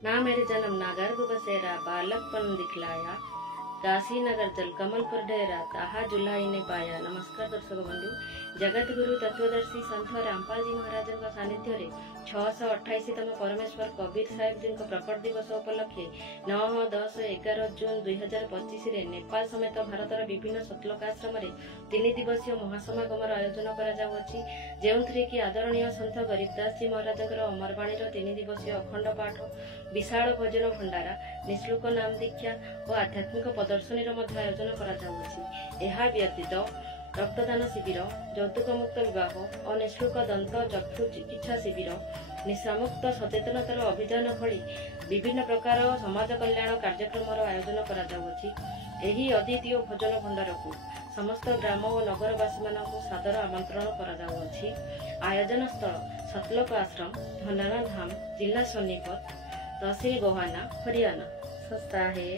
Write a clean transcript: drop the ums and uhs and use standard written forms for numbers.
ना मेरे जन्म ना गर्भ बसेरा बालकपन दिखलाया, काशी नगर जल कमल पर ढेरा ताहा जुलाई ने पाया। नमस्कार दर्शक बंधु, जगत गुरु तत्वदर्शी संत रामपाल जी महाराज सानिध्य 628तम परमेश्वर कबीर साहेब जी प्रकट दिवस उपलक्षे 9, 10, 11 जून 2025 नेपाल समेत भारतर विभिन्न सतलोकाश्रम 3 दिवसीय महासमागम आयोजन कि आदरणीय संत गरीबदास जी महाराज अमरवाणी 3 दिवसीय अखंड पाठ, विशाल भजन भंडारा, निःशुल्क नाम दीक्षा और आध्यात्मिक प्रदर्शनी आयोजन करा व्यतीत रक्तदान शिविर, यौतुक मुक्त विवाह और निःशुल्क दंत चक्षु चिकित्सा शिविर, निशामुक्त सचेतनतार अभियान भली विभिन्न प्रकार समाज कल्याण कार्यक्रम आयोजन करा अद्वितीय भोजन भंडार को समस्त ग्राम और नगरवासी मानक सादर आमंत्रण करा। आयोजन स्थल सतलोक आश्रम, धनाना धाम, जिला सोनीपत, तहसील गोहाना, हरियाणा। संस्था है